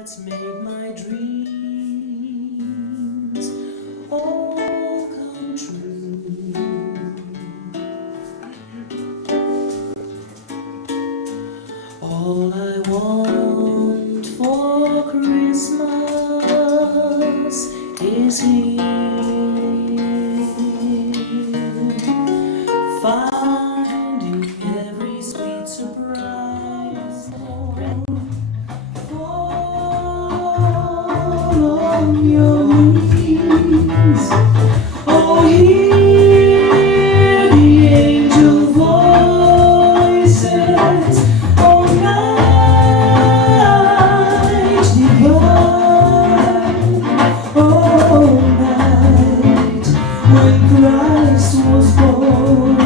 that's made my dreams all come true. All I want for Christmas is here. Finding every sweet surprise. Fall on your knees. Oh, hear the angel voices. Oh, night divine. Oh, night when Christ was born.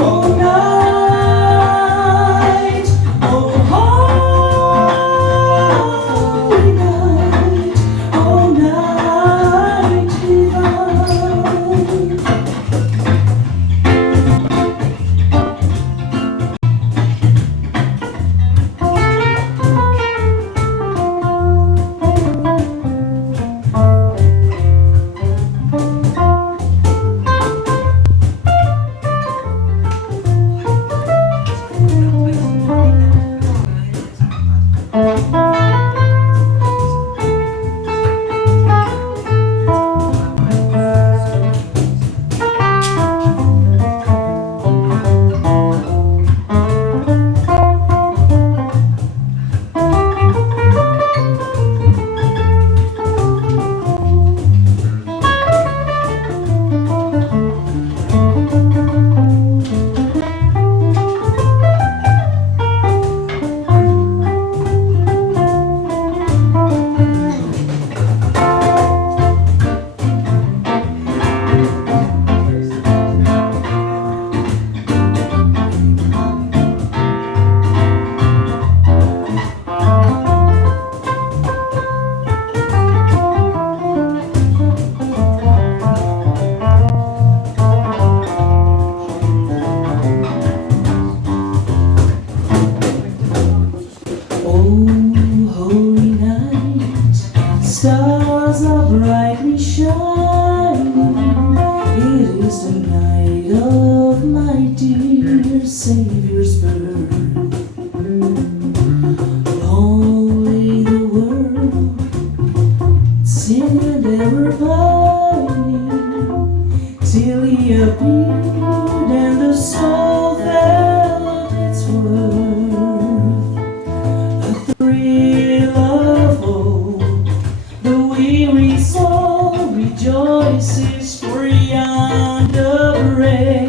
Oh, night, oh, holy night, oh, night divine. Stars are brightly shining. It is the night of my dear Savior's birth. Long lay the world, sin and ever pining, till he appeared and the soul felt its worth. The thrill of hope, the weary soul rejoices for yonder break.